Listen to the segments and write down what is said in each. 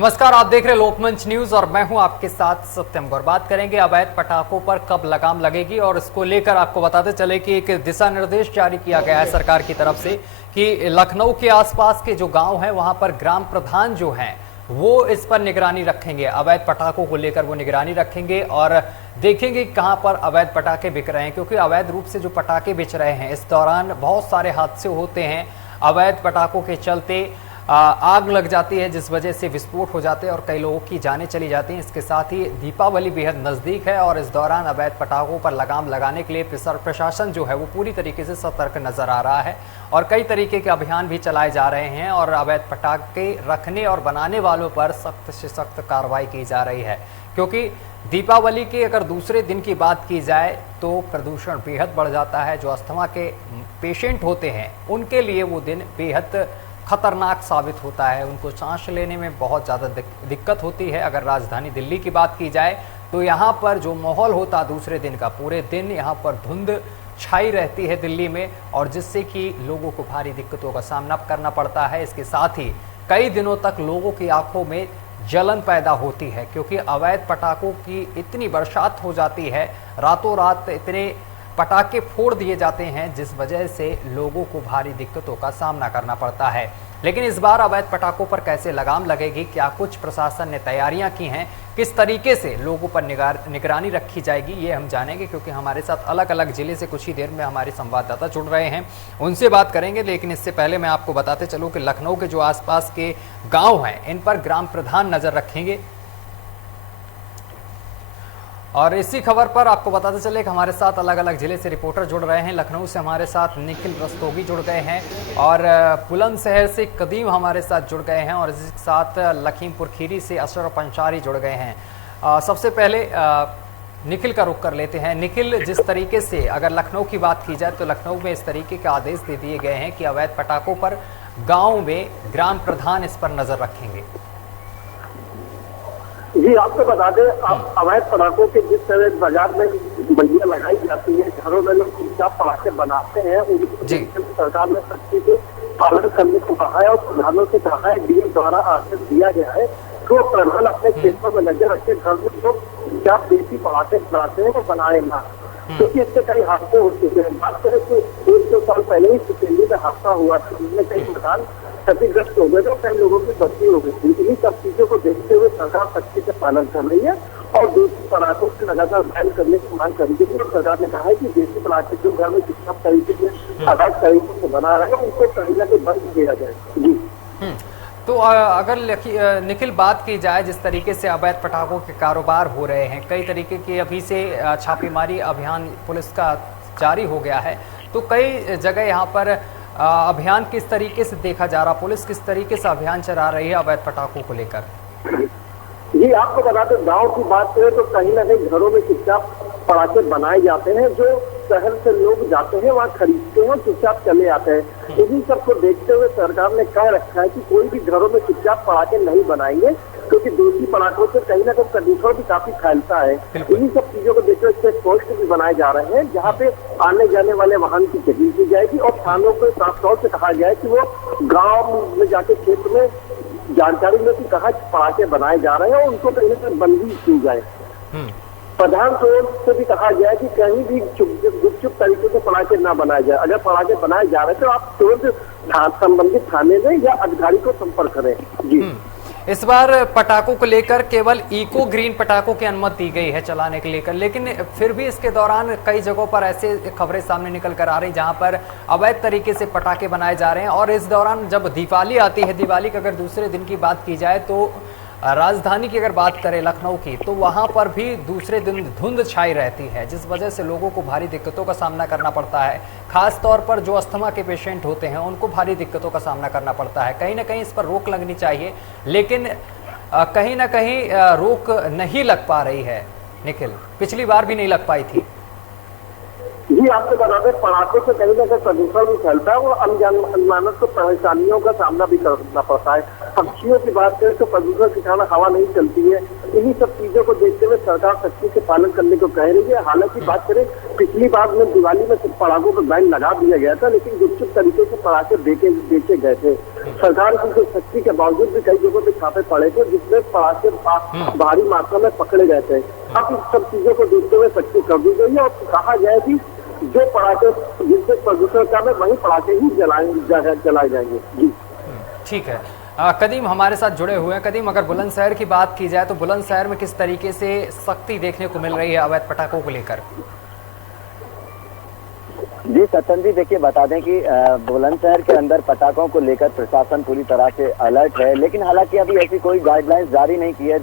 नमस्कार, आप देख रहे लोकमंच न्यूज और मैं हूं आपके साथ सत्यम गौर। बात करेंगे अवैध पटाखों पर कब लगाम लगेगी और इसको लेकर आपको बताते चले कि एक दिशा निर्देश जारी किया गया है सरकार की तरफ से कि लखनऊ के आसपास के जो गांव हैं वहां पर ग्राम प्रधान जो हैं वो इस पर निगरानी रखेंगे। अवैध पटाखों को लेकर वो निगरानी रखेंगे और देखेंगे कहां पर अवैध पटाखे बिक रहे हैं, क्योंकि अवैध रूप से जो पटाखे बेच रहे हैं इस दौरान बहुत सारे हादसे होते हैं। अवैध पटाखों के चलते आग लग जाती है जिस वजह से विस्फोट हो जाते हैं और कई लोगों की जानें चली जाती हैं। इसके साथ ही दीपावली बेहद नज़दीक है और इस दौरान अवैध पटाखों पर लगाम लगाने के लिए प्रशासन जो है वो पूरी तरीके से सतर्क नजर आ रहा है और कई तरीके के अभियान भी चलाए जा रहे हैं और अवैध पटाखे रखने और बनाने वालों पर सख्त से सख्त कार्रवाई की जा रही है। क्योंकि दीपावली के अगर दूसरे दिन की बात की जाए तो प्रदूषण बेहद बढ़ जाता है। जो अस्थमा के पेशेंट होते हैं उनके लिए वो दिन बेहद खतरनाक साबित होता है, उनको सांस लेने में बहुत ज़्यादा दिक्कत होती है। अगर राजधानी दिल्ली की बात की जाए तो यहाँ पर जो माहौल होता दूसरे दिन का, पूरे दिन यहाँ पर धुंध छाई रहती है दिल्ली में और जिससे कि लोगों को भारी दिक्कतों का सामना करना पड़ता है। इसके साथ ही कई दिनों तक लोगों की आंखों में जलन पैदा होती है क्योंकि अवैध पटाखों की इतनी बरसात हो जाती है, रातों रात इतने पटाखे फोड़ दिए जाते हैं जिस वजह से लोगों को भारी दिक्कतों का सामना करना पड़ता है। लेकिन इस बार अवैध पटाखों पर कैसे लगाम लगेगी, क्या कुछ प्रशासन ने तैयारियां की हैं, किस तरीके से लोगों पर निगरानी रखी जाएगी, ये हम जानेंगे क्योंकि हमारे साथ अलग अलग जिले से कुछ ही देर में हमारे संवाददाता जुड़ रहे हैं, उनसे बात करेंगे। लेकिन इससे पहले मैं आपको बताते चलूँ कि लखनऊ के जो आसपास के गाँव हैं इन पर ग्राम प्रधान नजर रखेंगे। और इसी खबर पर आपको बताते चले कि हमारे साथ अलग अलग जिले से रिपोर्टर जुड़ रहे हैं। लखनऊ से हमारे साथ निखिल रस्तोगी जुड़ गए हैं और बुलंदशहर से कदीम हमारे साथ जुड़ गए हैं और इसके साथ लखीमपुर खीरी से अशरफ अंसारी जुड़ गए हैं। सबसे पहले निखिल का रुख कर लेते हैं। निखिल, जिस तरीके से अगर लखनऊ की बात की जाए तो लखनऊ में इस तरीके के आदेश दे दिए गए हैं कि अवैध पटाखों पर गाँव में ग्राम प्रधान इस पर नजर रखेंगे। जी, आपको बता दें, अवैध पटाखों के जिस तरह बाजार में मंडियां लगाई जाती है, घरों में लोग चुपचाप पटाखे बनाते हैं, उनको सरकार ने सख्ती से पालन करने को कहा है और प्रधानों से कहा है, डीएम द्वारा आदेश दिया गया है तो प्रधान अपने क्षेत्रों में नजर रखे, घर में लोग चुपचाप देसी पटाखे बनाते हैं वो बनाए ना, क्योंकि इससे कई हादसे हो चुके हैं। बात करें तो 1-2 साल पहले ही दिल्ली में हादसा हुआ था, जिसमें कई मकान क्षतिग्रस्त हो गए थे, कई लोगों की मृत्यु हो गई थी। इन्हीं सब चीजों को देखते हुए सरकार सख्ती से पालन कर रही है और देसी पटाखों से लगातार बैन करने की मांग करी गई है। सरकार ने कहा है कि देसी पटाखे जो घर में किस तरीके से अवैध तरीके से बना रहे हैं उनको कहीं ना कहीं बंद किया जाए। जी, तो अगर निखिल बात की जाए जिस तरीके से अवैध पटाखों के कारोबार हो रहे हैं, कई तरीके के अभी से छापेमारी अभियान पुलिस का जारी हो गया है, तो कई जगह यहाँ पर अभियान किस तरीके से देखा जा रहा, पुलिस किस तरीके से अभियान चला रही है अवैध पटाखों को लेकर? जी, आपको बता दें, गांव की बात करें तो कहीं ना कहीं घरों में चुपचाप पटाखे बनाए जाते हैं, जो शहर से लोग जाते हैं वहाँ खरीदते हैं, चुपचाप चले आते हैं। इन्हीं सबको देखते हुए सरकार ने कह रखा है कि कोई भी घरों में चुपचाप पटाखे नहीं बनाएंगे, क्योंकि देसी पटाखों से कहीं ना कहीं प्रदूषण भी काफी फैलता है। इन्हीं सब चीजों को देखते हुए चेक पोस्ट भी बनाए जा रहे हैं, जहाँ पे आने जाने वाले वाहन की चेकिंग की जाएगी और थानों को साफ तौर से कहा गया है कि वो गाँव में जाके क्षेत्र में जानकारी में भी कहा पटाखे बनाए जा रहे हैं और उनको कहीं ना कहीं बंदी की जाए। प्रधान से भी कहा गया है कि कहीं भी गुपचुप तरीके से पटाखे ना बनाए जाए। अगर पटाखे बनाए जा रहे हैं तो आप तुरंत संबंधित थाने में या अधिकारी को संपर्क करें। जी, इस बार पटाखों को लेकर केवल इको ग्रीन पटाखों की अनुमति दी गई है चलाने के लेकर, लेकिन फिर भी इसके दौरान कई जगहों पर ऐसे खबरें सामने निकल कर आ रही जहां पर अवैध तरीके से पटाखे बनाए जा रहे हैं। और इस दौरान जब दिवाली आती है, दिवाली की अगर दूसरे दिन की बात की जाए तो राजधानी की अगर बात करें लखनऊ की, तो वहां पर भी दूसरे दिन धुंध छाई रहती है जिस वजह से लोगों को भारी दिक्कतों का सामना करना पड़ता है। खास तौर पर जो अस्थमा के पेशेंट होते हैं उनको भारी दिक्कतों का सामना करना पड़ता है। कहीं ना कहीं इस पर रोक लगनी चाहिए, लेकिन कहीं ना कहीं रोक नहीं लग पा रही है। निखिल, पिछली बार भी नहीं लग पाई थी। जी आपको बता दें, पटाखों से कहीं ना कहीं प्रदूषण भी फैलता है और अनजानत को परेशानियों का सामना भी करना पड़ता है। पक्षियों की बात करें तो प्रदूषण के कारण हवा नहीं चलती है। इन्हीं सब चीजों को देखते हुए सरकार सख्ती से पालन करने को कह रही है। हालांकि बात करें, पिछली बार में दिवाली में पटाखों पर बैन लगा दिया गया था, लेकिन गुपचुप तरीके से पटाखे बेचे गए थे। सरकार की सख्ती के बावजूद भी कई जगहों पे छापे पड़े थे, जिसमें पटाखे भारी मात्रा में पकड़े गए थे। अब इस सब चीजों को देखते हुए सख्ती कर दी गई है और कहा गया है कि जो पटाखे जिनसे प्रदूषण कम है वही पटाखे ही जलाए जाएंगे। जी ठीक है। कदीम हमारे साथ जुड़े हुए हैं। कदीम, अगर बुलंदशहर की बात की जाए तो बुलंदशहर में किस तरीके से सख्ती देखने को मिल रही है अवैध पटाखों को लेकर? जी सत्यम जी, देखिए बता दें कि बुलंदशहर के अंदर पटाखों को लेकर प्रशासन पूरी तरह से अलर्ट है, लेकिन हालांकि अभी ऐसी कोई गाइडलाइंस जारी नहीं की है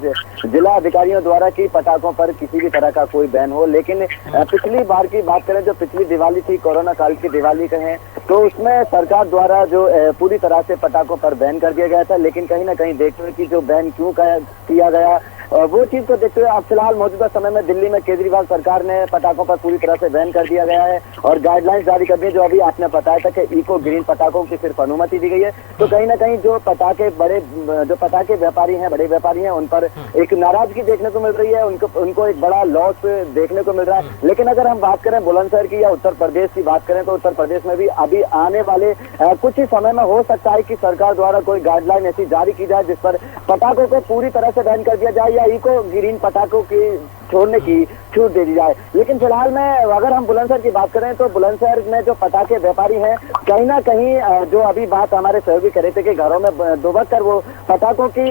जिला अधिकारियों द्वारा कि पटाखों पर किसी भी तरह का कोई बैन हो। लेकिन पिछली बार की बात करें, जो पिछली दिवाली थी, कोरोना काल की दिवाली कहें, तो उसमें सरकार द्वारा जो पूरी तरह से पटाखों पर बैन कर दिया गया था। लेकिन कहीं ना कहीं देखते हुए कि जो बैन क्यों किया गया, वो चीज को देखते हुए अब फिलहाल मौजूदा समय में दिल्ली में केजरीवाल सरकार ने पटाखों पर पूरी तरह से बैन कर दिया गया है और गाइडलाइंस जारी कर दी है। जो अभी आपने बताया था कि इको ग्रीन पटाखों की सिर्फ अनुमति दी गई है, तो कहीं ना कहीं जो पटाखे व्यापारी हैं, बड़े व्यापारी हैं, उन पर एक नाराजगी देखने को मिल रही है, उनको एक बड़ा लॉस देखने को मिल रहा है। लेकिन अगर हम बात करें बुलंदशहर की या उत्तर प्रदेश की बात करें, तो उत्तर प्रदेश में भी अभी आने वाले कुछ ही समय में हो सकता है कि सरकार द्वारा कोई गाइडलाइन ऐसी जारी की जाए जिस पर पटाखों को पूरी तरह से बैन कर दिया जाए या इको ग्रीन पटाखों की छोड़ने की छूट दे दी जाए। लेकिन फिलहाल में अगर हम बुलंदशहर की बात करें तो बुलंदशहर में जो पटाखे व्यापारी हैं, कहीं ना कहीं जो अभी बात हमारे सहयोगी कर रहे थे कि घरों में दुबक कर वो पटाखों की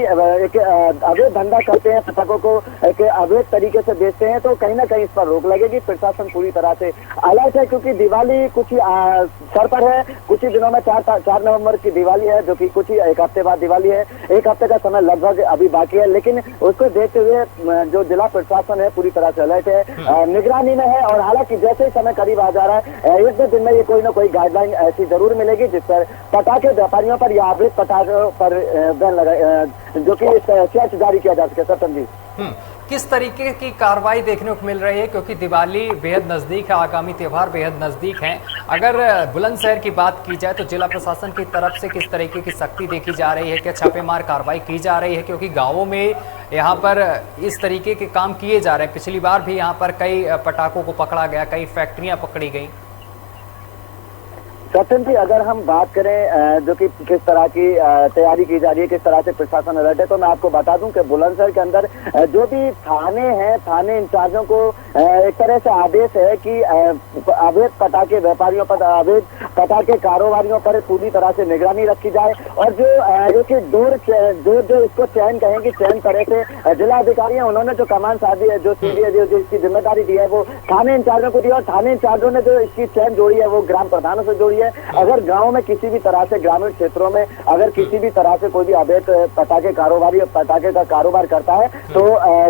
एक अवैध धंधा करते हैं, पटाखों को एक अवैध तरीके से बेचते हैं, तो कहीं ना कहीं इस पर रोक लगेगी। प्रशासन पूरी तरह से अलर्ट है, क्योंकि दिवाली कुछ ही सर पर है। कुछ ही दिनों में 4 नवंबर की दिवाली है, जो कि कुछ ही एक हफ्ते बाद दिवाली है। एक हफ्ते का समय लगभग अभी बाकी है, लेकिन उसको देखते हुए जो जिला प्रशासन है पूरी तरह से अलर्ट है, निगरानी में है। और हालांकि जैसे ही समय करीब आ जा रहा है, 1-2 दिन में ये कोई ना कोई गाइडलाइन ऐसी जरूर मिलेगी जिस पर पटाखे व्यापारियों पर या अवैध पटाखों पर बैन लगा, जो कि सेच जारी किया जा सके। सत्यम जी, किस तरीके की कार्रवाई देखने को मिल रही है, क्योंकि दिवाली बेहद नजदीक है, आगामी त्यौहार बेहद नजदीक हैं। अगर बुलंदशहर की बात की जाए तो जिला प्रशासन की तरफ से किस तरीके की सख्ती देखी जा रही है? क्या छापेमार कार्रवाई की जा रही है? क्योंकि गाँवों में यहाँ पर इस तरीके के काम किए जा रहे हैं। पिछली बार भी यहाँ पर कई पटाखों को पकड़ा गया, कई फैक्ट्रियां पकड़ी गई। सत्यम जी, अगर हम बात करें जो कि किस तरह की तैयारी की जा रही है, किस तरह से प्रशासन अलर्ट है, तो मैं आपको बता दूं कि बुलंदशहर के अंदर जो भी थाने हैं, थाने इंचार्जों को एक तरह से आदेश है कि अवैध पटाखे व्यापारियों पर, अवैध पटाखे कारोबारियों पर पूरी तरह से निगरानी रखी जाए। और जो डोर जो इसको चयन कहेंगे, चयन तरह से जिला अधिकारी है, उन्होंने जो कमान साधी है, जो इसकी जिम्मेदारी दी है, वो थाने इंचार्जों को दी और थाने इंचार्जों ने जो इसकी चयन जोड़ी है वो ग्राम प्रधानों से जोड़ी है। अगर गांव में किसी भी तरह से, ग्रामीण क्षेत्रों में अगर किसी भी तरह से कोई भी अवैध पटाखे कारोबारी पटाखे का कारोबार करता है, तो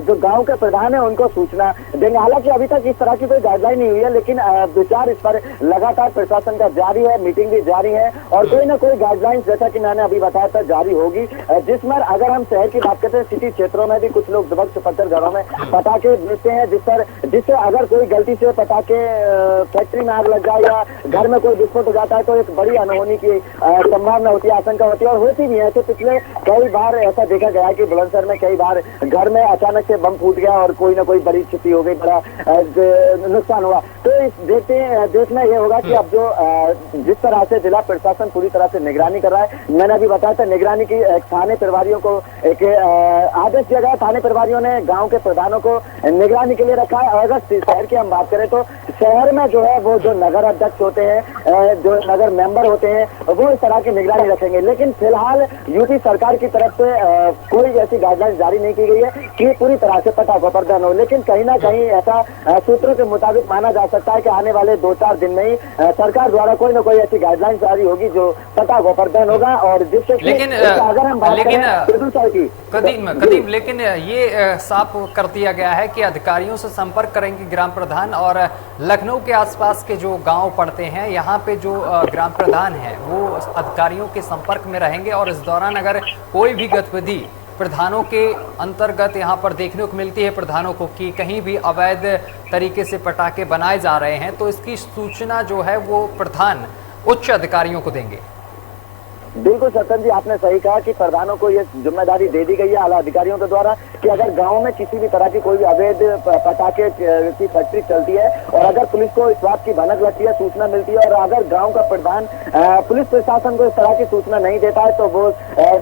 जो गांव के प्रधान है उनको सूचना देंगे। हालांकि अभी तक इस तरह की कोई गाइडलाइन नहीं हुई है, लेकिन विचार इस पर लगातार प्रशासन का जारी है, मीटिंग भी जारी है और कोई ना कोई गाइडलाइन, जैसा कि मैंने अभी बताया था, जारी होगी। जिसमें अगर हम शहर की बात करते हैं, सिटी क्षेत्रों में भी कुछ लोग दुबक छुपकर घरों में पटाखे बेचते हैं, जिससे अगर कोई गलती से पटाखे फैक्ट्री में आग लग जाए या घर में कोई विस्फोट हो जाता है तो एक बड़ी अनहोनी की संभावना होती है, आशंका होती है और होती भी है। तो पिछले कई बार ऐसा देखा गया है कि बुलंदशहर में कई बार घर में अचानक से बम फूट गया और कोई ना कोई बड़ी क्षति हो गई, बड़ा नुकसान हुआ। तो देखना ये होगा कि अब जो जिस तरह से जिला प्रशासन पूरी तरह से निगरानी कर रहा है, मैंने अभी बताया था, निगरानी की थाने प्रभारियों को एक आदेश दिया गया। थाने प्रभारियों ने गाँव के प्रधानों को निगरानी के लिए रखा है। अगर शहर की हम बात करें तो शहर में जो है वो जो नगर अध्यक्ष होते हैं, जो नगर मेंबर होते हैं, वो इस तरह की निगरानी रखेंगे। लेकिन फिलहाल यूपी सरकार की तरफ से कोई ऐसी गाइडलाइन जारी नहीं की गई है कि पूरी तरह से पटाखों पर बैन हो। लेकिन कहीं ना कहीं ऐसा सूत्रों के मुताबिक माना जा सकता है कि आने वाले 2-4 दिन में ही सरकार द्वारा कोई ना कोई ऐसी गाइडलाइन जारी होगी जो पटाखों पर बैन होगा। और जिससे अगर हम बात करें कदीम, लेकिन ये साफ कर दिया गया है कि अधिकारियों से संपर्क करेंगे ग्राम प्रधान, और लखनऊ के आसपास के जो गांव पड़ते हैं यहाँ पे जो ग्राम प्रधान है वो अधिकारियों के संपर्क में रहेंगे और इस दौरान अगर कोई भी गतिविधि प्रधानों के अंतर्गत यहाँ पर देखने को मिलती है प्रधानों को कि कहीं भी अवैध तरीके से पटाखे बनाए जा रहे हैं, तो इसकी सूचना जो है वो प्रधान उच्च अधिकारियों को देंगे। बिल्कुल सत्यम जी, आपने सही कहा कि प्रधानों को ये जिम्मेदारी दे दी गई है आला अधिकारियों के द्वारा कि अगर गांव में किसी भी तरह की कोई भी अवैध पटाखे की फैक्ट्री चलती है और अगर पुलिस को इस बात की भनक लगती है, सूचना मिलती है, और अगर गांव का प्रधान पुलिस प्रशासन को इस तरह की सूचना नहीं देता है, तो वो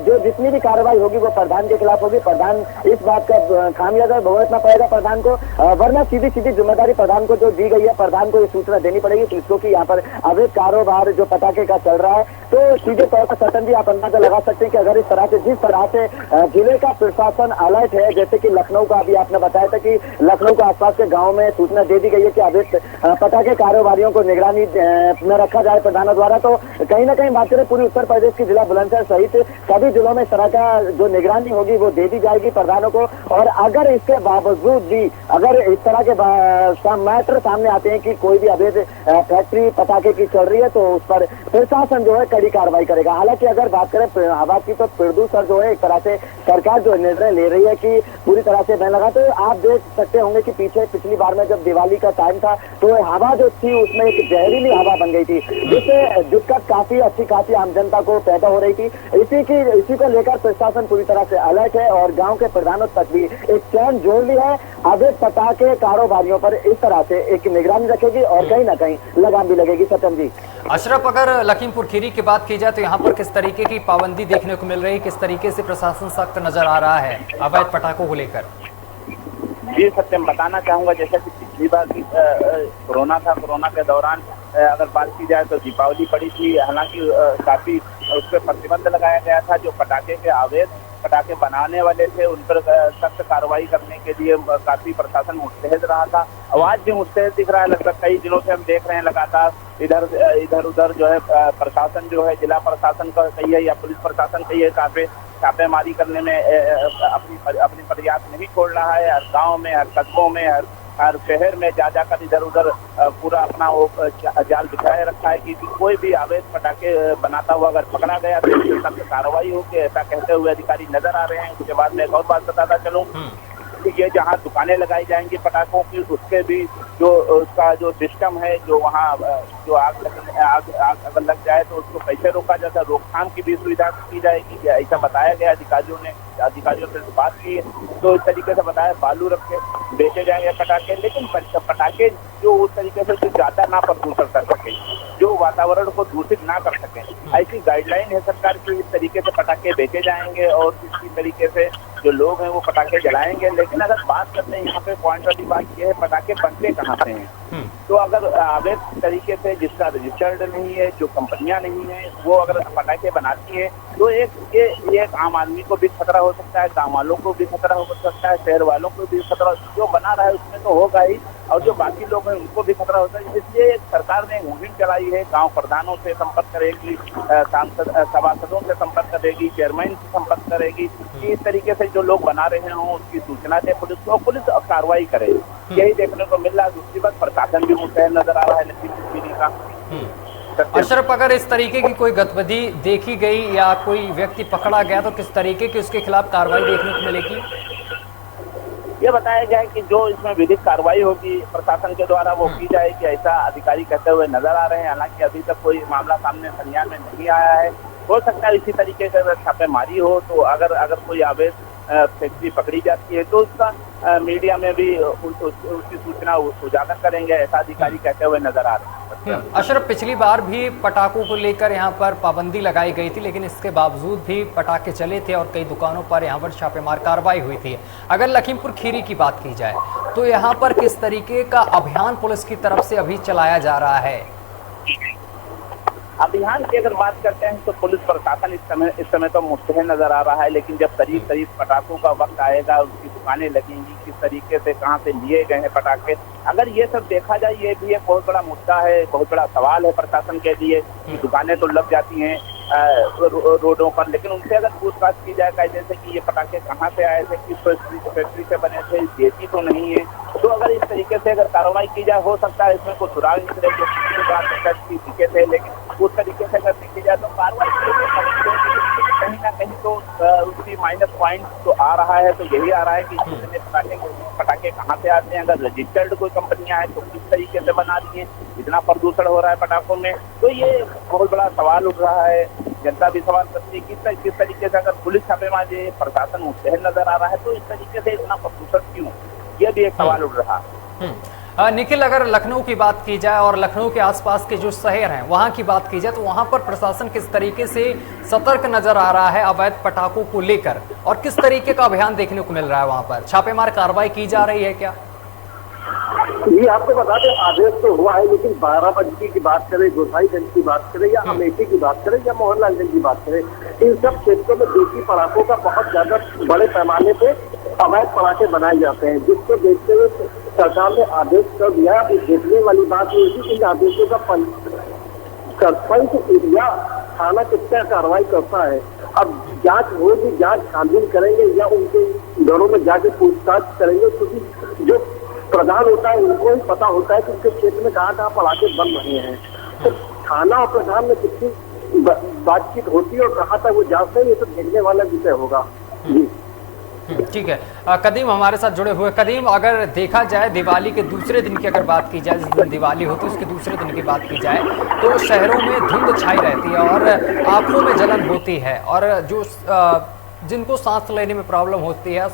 जो जितनी भी कार्रवाई होगी वो प्रधान के खिलाफ होगी। प्रधान इस बात का खामियाजा भुगतना पड़ेगा प्रधान को, वरना सीधी सीधी जिम्मेदारी प्रधान को जो दी गई है, प्रधान को ये सूचना देनी पड़ेगी पुलिस को कि यहाँ पर अवैध कारोबार जो पटाखे का चल रहा है। तो सीधे तौर पर सतन जी आप अंदाजा लगा सकते हैं कि अगर इस तरह से जिस तरह से जिले का प्रशासन अलर्ट है, जैसे कि लखनऊ का अभी आपने बताया था कि लखनऊ के आसपास के गांव में सूचना दे दी गई है कि अवैध पटाखे कारोबारियों को निगरानी में रखा जाए प्रधानों द्वारा, तो कहीं ना कहीं बात करें पूरी उत्तर प्रदेश की जिला बुलंदशहर सहित सभी जिलों में इस तरह का जो निगरानी होगी वो दे दी जाएगी प्रधानों को। और अगर इसके बावजूद भी अगर इस तरह के मैटर सामने आते हैं कि कोई भी अवैध फैक्ट्री पटाखे की चल रही है, तो उस पर प्रशासन जो है कड़ी कार्रवाई करेगा। हालांकि अगर बात करें हवा की, तो प्रदूषण जो है एक तरह से सरकार जो निर्णय ले रही है कि पूरी तरह से बैन लगा। तो आप देख सकते होंगे कि पिछली बार में जब दिवाली का टाइम था तो हवा जो थी उसमें एक जहरीली हवा बन गई थी, जिससे दिक्कत काफी अच्छी खासी आम जनता को पैदा हो रही थी। इसी को लेकर प्रशासन पूरी तरह से अलर्ट है और गाँव के प्रधानों तक भी एक चैन जोड़ ली है। अवैध पटाखे कारोबारियों पर इस तरह से एक निगरानी रखेगी और कहीं ना कहीं लगाम भी लगेगी। सत्यम जी। अशरफ, अगर लखीमपुर खीरी की बात की जाए तो यहाँ पर किस तरीके की पाबंदी देखने को मिल रही है, किस तरीके से प्रशासन सख्त नजर आ रहा है अवैध पटाखों को लेकर? जी सत्यम, बताना चाहूंगा जैसा कि पिछली बार भी कोरोना था, कोरोना के दौरान अगर बात की जाए तो दीपावली पड़ी थी, हालांकि काफी उस पर प्रतिबंध लगाया गया था। जो पटाखे के अवैध पटाखे बनाने वाले थे उन पर सख्त कार्रवाई करने के लिए काफी प्रशासन मुस्तैद रहा था। आवाज भी मुस्तैद दिख रहा है, लगभग कई दिनों से हम देख रहे हैं लगातार इधर उधर जो है प्रशासन जो है जिला प्रशासन का कहिए या पुलिस प्रशासन कहिए छापेमारी करने में अपनी प्रयास नहीं छोड़ रहा है। हर गाँव में, हर कस्बों में, हर शहर में जा जाकर इधर उधर पूरा अपना वो जाल बिछाए रखा है कि कोई भी अवैध पटाखे बनाता हुआ अगर पकड़ा गया तो उसके सख्त कार्रवाई होगी, ऐसा कहते हुए अधिकारी नजर आ रहे हैं। उसके बाद में एक और बात बताता चलूं कि ये जहाँ दुकानें लगाई जाएंगी पटाखों की, उसके भी जो उसका जो सिस्टम है, जो वहाँ जो आग अगर लग जाए तो उसको कैसे रोका जाता है, रोकथाम की भी सुविधा की जाएगी, ऐसा बताया गया। अधिकारियों से बात की तो इस तरीके से बताया बालू रख के बेचे जाएंगे पटाखे, लेकिन पटाखे जो उस तरीके से जो ज्यादा ना प्रदूषण कर सके, जो वातावरण को दूषित ना कर सके, ऐसी गाइडलाइन है सरकार की। इस तरीके से पटाखे बेचे जाएंगे और इसी तरीके से जो लोग हैं वो पटाखे जलाएंगे। लेकिन अगर बात करते हैं यहाँ पे पॉइंट वाली बात यह है, पटाखे बनते कहाँ से हैं? तो अगर अवैध तरीके से जिसका रजिस्टर्ड नहीं है, जो कंपनियां नहीं है, वो अगर पटाखे बनाती है तो एक आम आदमी को भी खतरा हो सकता है, गाँव वालों को भी खतरा हो सकता है, शहर वालों को भी खतरा, जो बना रहा है उसमें तो होगा ही, और जो बाकी लोग हैं उनको भी खतरा होता है। इसलिए सरकार ने मुहिम चलाई है, गांव प्रधानों से संपर्क करेगी, सांसद सभासदों से संपर्क करेगी, चेयरमैन से संपर्क करेगी कि इस तरीके से जो लोग बना रहे हों उसकी सूचना दे पुलिस को, पुलिस कार्रवाई करे। यही देखने को मिल रहा है। दूसरी बात, प्रशासन भी मुस्तैद नजर आ रहा है लखीमपुर खीरी का। अशरफ, अगर इस तरीके की कोई गतिविधि देखी गई या कोई व्यक्ति पकड़ा गया तो किस तरीके की उसके खिलाफ कार्रवाई देखने को मिलेगी? ये बताया गया है कि जो इसमें विधिक कार्रवाई होगी प्रशासन के द्वारा वो की जाएगी, ऐसा अधिकारी कहते हुए नजर आ रहे हैं। हालांकि अभी तक कोई मामला सामने संज्ञान में नहीं आया है। हो सकता है इसी तरीके से अगर छापेमारी हो तो अगर कोई अवैध फैक्ट्री पकड़ी जाती है तो उसका मीडिया में भी उसकी सूचना उजागर करेंगे, ऐसा अधिकारी कहते हुए नजर आ रहे हैं। अशरफ, पिछली बार भी पटाखों को लेकर यहाँ पर पाबंदी लगाई गई थी, लेकिन इसके बावजूद भी पटाखे चले थे और कई दुकानों पर यहाँ पर छापेमार कार्रवाई हुई थी। अगर लखीमपुर खीरी की बात की जाए तो यहाँ पर किस तरीके का अभियान पुलिस की तरफ से अभी चलाया जा रहा है? अभियान की अगर बात करते हैं तो पुलिस प्रशासन इस समय तो मुस्तैद नजर आ रहा है, लेकिन जब करीब पटाखों का वक्त आएगा, उसकी दुकानें लगेंगी, किस तरीके से कहां से लिए गए हैं पटाखे, अगर ये सब देखा जाए, ये भी एक बहुत बड़ा मुद्दा है, बहुत बड़ा सवाल है प्रशासन के लिए कि दुकानें तो लग जाती हैं रोडों पर, लेकिन उनसे अगर पूछताछ की जाए कैसे से कि ये पटाखे कहाँ से आए थे, किस फैक्ट्री से बने थे, देसी तो नहीं है, तो अगर इस तरीके से अगर कार्रवाई की जाए हो सकता है इसमें कोई सुराग निकले थे, लेकिन उस तरीके से अगर देखी जाए तो कार्रवाई कहीं ना कहीं तो उसकी माइनस पॉइंट तो आ रहा है, तो यही आ रहा है कि इतने पटाखे कहाँ से आते हैं। अगर रजिस्टर्ड कोई कंपनियां हैं तो किस तरीके से बना रही हैं, इतना प्रदूषण हो रहा है पटाखों में, तो ये बहुत बड़ा सवाल उठ रहा है। जनता भी सवाल करती है किस तरीके से अगर पुलिस छापेमारी, प्रशासन मुस्तैद नजर आ रहा है, तो इस तरीके से इतना प्रदूषण क्यों, ये भी एक सवाल उठ रहा है। निखिल, अगर लखनऊ की बात की जाए और लखनऊ के आसपास के जो शहर हैं वहां की बात की जाए तो वहां पर प्रशासन किस तरीके से सतर्क नजर आ रहा है अवैध पटाखों को लेकर, और किस तरीके का अभियान देखने को मिल रहा है? वहां पर छापेमार कार्रवाई की जा रही है क्या? ये आपको बता दें, आदेश तो हुआ है, लेकिन बाराबंकी की बात करें, गोसाईगंज की बात करें, या अमेठी की बात करें, या मोहनलालगंज की बात करें, इन सब क्षेत्रों में देसी पटाखों का बहुत ज्यादा बड़े पैमाने पे अवैध पटाखे बनाए जाते हैं, जिसको देखते हुए सरकार ने आदेश कर दिया। देखने वाली बात ये थी कि इन आदेशों का सरपंच या थाना कितना कार्रवाई करता है। अब जांच होगी, जांच छानबीन करेंगे या उनके घरों में जाके पूछताछ करेंगे, क्योंकि जो प्रधान होता है उनको ही पता होता है कि उनके क्षेत्र में कहाँ पटाखे बन रहे हैं। तो थाना और प्रधान में कितनी बातचीत होती है और कहाँ तक वो जांचते हैं, ये तो देखने वाला विषय होगा। जी ठीक है। कदीम हमारे साथ जुड़े हुए। कदीम, अगर देखा जाए दिवाली के दूसरे दिन की अगर बात की जाए, जिस दिन दिवाली होती है उसके दूसरे दिन की बात की जाए, तो शहरों में धुंध छाई रहती है और आंखों में जलन होती है, और जो जिनको सांस लेने में प्रॉब्लम होती है,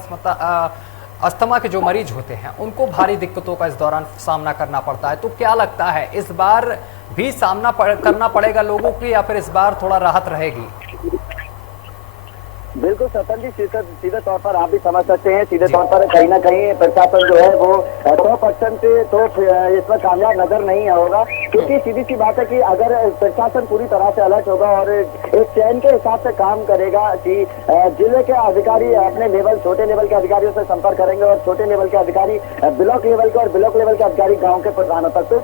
अस्थमा के जो मरीज होते हैं, उनको भारी दिक्कतों का इस दौरान सामना करना पड़ता है। तो क्या लगता है, इस बार भी सामना करना पड़ेगा लोगों को, या फिर इस बार थोड़ा राहत रहेगी? बिल्कुल सतन जी, सीधे तौर पर आप भी समझ सकते हैं, सीधे तौर पर कहीं ना कहीं प्रशासन जो है वो 100% तो इस पर कामयाब नजर नहीं होगा, क्योंकि सीधी सी बात है कि अगर प्रशासन पूरी तरह से अलर्ट होगा और एक चैन के हिसाब से काम करेगा कि जिले के अधिकारी अपने लेवल, छोटे लेवल के अधिकारियों से संपर्क करेंगे और छोटे लेवल के अधिकारी ब्लॉक लेवल के और ब्लॉक लेवल के अधिकारी गाँव के प्रधानों तक, तो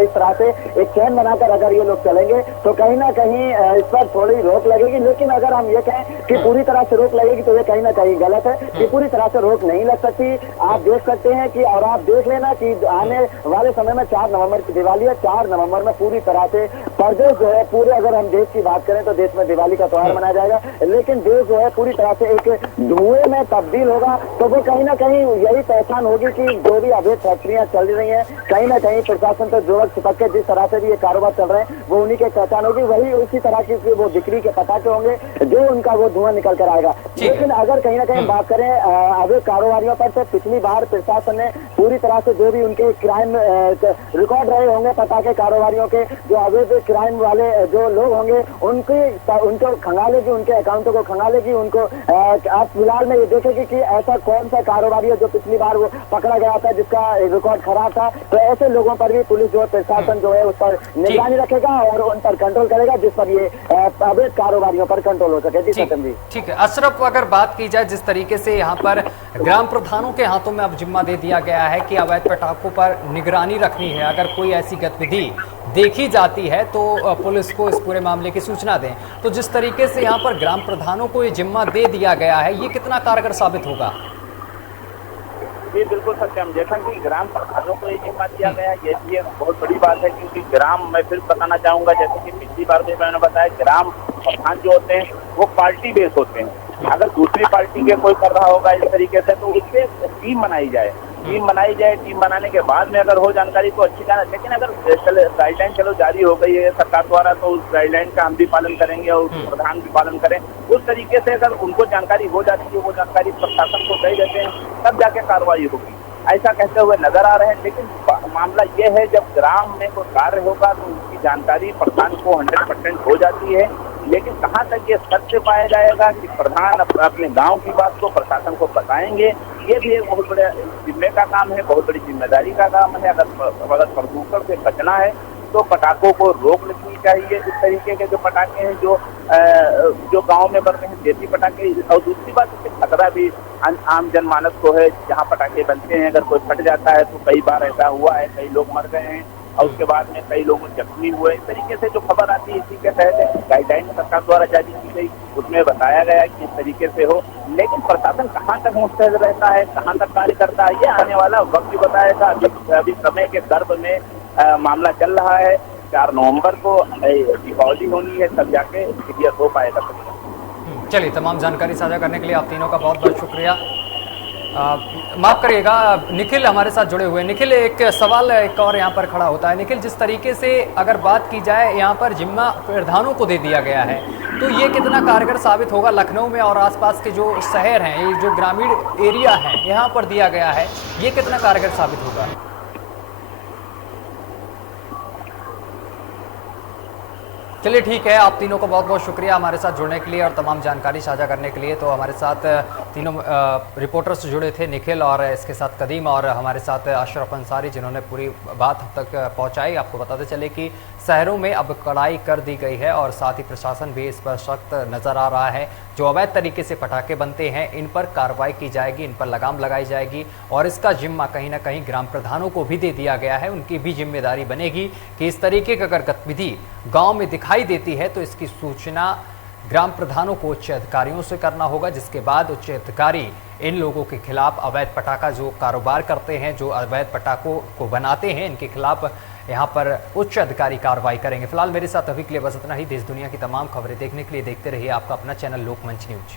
इस तरह से एक चैन बनाकर अगर ये लोग चलेंगे तो कहीं ना कहीं इस पर थोड़ी रोक लगेगी। लेकिन अगर हम ये कहें कि पूरी तरह से रोक लगेगी तो ये कहीं ना कहीं गलत है, कि पूरी तरह से रोक नहीं लग सकती। आप देख सकते हैं कि, और आप देख लेना कि आने वाले समय में 4 नवंबर की दिवाली है, 4 नवंबर में पूरी तरह से प्रदेश जो है, पूरे अगर हम देश की बात करें तो देश में दिवाली का त्योहार मनाया जाएगा, लेकिन देश जो है पूरी तरह से एक धुएं में तब्दील होगा। तो वो कहीं ना कहीं यही पहचान होगी कि जो भी अवैध फैक्ट्रियां चल रही है, कहीं ना कहीं प्रशासन तो जोर छिपक के जिस तरह से भी ये कारोबार चल रहे हैं वो उन्हीं की पहचान होगी, वही उसी तरह की वो बिक्री के पटाखे होंगे जो उनका वो धुआं निकल कर आएगा। लेकिन अगर कहीं ना कहीं बात करें अवैध कारोबारियों पर, तो पिछली बार प्रशासन ने पूरी तरह से जो भी उनके क्राइम रिकॉर्ड रहे होंगे पटाखे कारोबारियों के, जो अवैध क्राइम वाले जो लोग होंगे उनको खंगालेगी, उनके अकाउंटों को खंगालेगी। उनको आप फिलहाल में ये देखेगी कि ऐसा कौन सा कारोबारी है जो पिछली बार वो पकड़ा गया था जिसका रिकॉर्ड खराब था, तो ऐसे लोगों पर भी पुलिस जो प्रशासन जो है उस पर निगरानी रखेगा और उन पर कंट्रोल करेगा, जिस पर ये अवैध कारोबारियों पर कंट्रोल हो सके। जी सत्यम जी। ठीक है अशरफ, अगर बात की जाए जिस तरीके से यहाँ पर ग्राम प्रधानों के हाथों में अब जिम्मा दे दिया गया है कि अवैध पटाखों पर निगरानी रखनी है, अगर कोई ऐसी गतिविधि देखी जाती है तो पुलिस को इस पूरे मामले की सूचना दें, तो जिस तरीके से यहाँ पर ग्राम प्रधानों को ये जिम्मा दे दिया गया है, ये कितना कारगर साबित होगा? जी बिल्कुल सत्यम, जैसा कि ग्राम प्रधानों को ये जिम्मा दिया गया है, ये बहुत बड़ी बात है, क्योंकि ग्राम, मैं फिर बताना चाहूंगा जैसे कि पिछली बार भी मैंने बताया, ग्राम प्रधान जो होते हैं वो पार्टी बेस होते हैं। अगर दूसरी पार्टी के कोई कर रहा होगा इस तरीके से, तो उससे टीम बनाई जाए, टीम बनाने के बाद में अगर हो जानकारी तो अच्छी जाना। लेकिन अगर गाइडलाइन चलो जारी हो गई है सरकार द्वारा, तो उस गाइडलाइन का हम भी पालन करेंगे और प्रधान भी पालन करें। उस तरीके से अगर उनको जानकारी हो जाती है, वो जानकारी प्रशासन को दे देते हैं, तब जाके कार्रवाई होगी, ऐसा कहते हुए नजर आ रहे हैं। लेकिन मामला ये है, जब ग्राम में कोई कार्य होगा तो उसकी जानकारी प्रधान को 100% हो जाती है, लेकिन कहाँ तक ये सत्य पाया जाएगा कि प्रधान अपने गांव की बात को प्रशासन को बताएंगे, ये भी एक बहुत बड़े जिम्मे का काम है, बहुत बड़ी जिम्मेदारी का काम है। अगर प्रदूषण से बचना है तो पटाखों को रोक लगनी चाहिए। इस तरीके के जो पटाखे हैं जो गांव में बन रहे हैं देसी पटाखे, और दूसरी बात इससे खतरा भी आम जनमानस को है। जहां पटाखे बनते हैं अगर कोई फट जाता है तो कई बार ऐसा हुआ है, कई लोग मर गए हैं और उसके बाद में कई लोग जख्मी हुए। इस तरीके से जो खबर आती है, इसी के तहत गाइडलाइन सरकार द्वारा जारी की गई, उसमें बताया गया कि इस तरीके से हो। लेकिन प्रशासन कहाँ तक मुस्तैद रहता है, कहाँ तक कार्य करता है, ये आने वाला वक्त भी बताएगा। अभी समय के गर्भ में मामला चल रहा है। 4 नवंबर को दीपावली होनी है, तब जाके क्लियर हो पाएगा। चलिए, तमाम जानकारी साझा करने के लिए आप तीनों का बहुत बहुत शुक्रिया। माफ करिएगा, निखिल हमारे साथ जुड़े हुए हैं। निखिल, एक सवाल एक और यहाँ पर खड़ा होता है। निखिल, जिस तरीके से अगर बात की जाए यहाँ पर जिम्मा प्रधानों को दे दिया गया है, तो ये कितना कारगर साबित होगा लखनऊ में और आसपास के जो शहर हैं, ये जो ग्रामीण एरिया है यहाँ पर दिया गया है, ये कितना कारगर साबित होगा? चलिए ठीक है, आप तीनों को बहुत बहुत शुक्रिया हमारे साथ जुड़ने के लिए और तमाम जानकारी साझा करने के लिए। तो हमारे साथ तीनों रिपोर्टर्स जुड़े थे, निखिल और इसके साथ कदीम और हमारे साथ अशरफ अंसारी, जिन्होंने पूरी बात हम तक पहुंचाई। आपको बताते चले कि शहरों में अब कड़ाई कर दी गई है और साथ ही प्रशासन भी इस पर सख्त नज़र आ रहा है। जो अवैध तरीके से पटाखे बनते हैं, इन पर कार्रवाई की जाएगी, इन पर लगाम लगाई जाएगी और इसका जिम्मा कहीं ना कहीं ग्राम प्रधानों को भी दे दिया गया है। उनकी भी जिम्मेदारी बनेगी कि इस तरीके की अगर गतिविधि गांव में दिखाई देती है तो इसकी सूचना ग्राम प्रधानों को उच्च अधिकारियों से करना होगा, जिसके बाद उच्च अधिकारी इन लोगों के खिलाफ अवैध पटाखा जो कारोबार करते हैं, जो अवैध पटाखों को बनाते हैं, इनके खिलाफ यहाँ पर उच्च अधिकारी कार्रवाई करेंगे। फिलहाल मेरे साथ अभी के लिए बस इतना ही। देश दुनिया की तमाम खबरें देखने के लिए देखते रहिए आपका अपना चैनल लोकमंच न्यूज।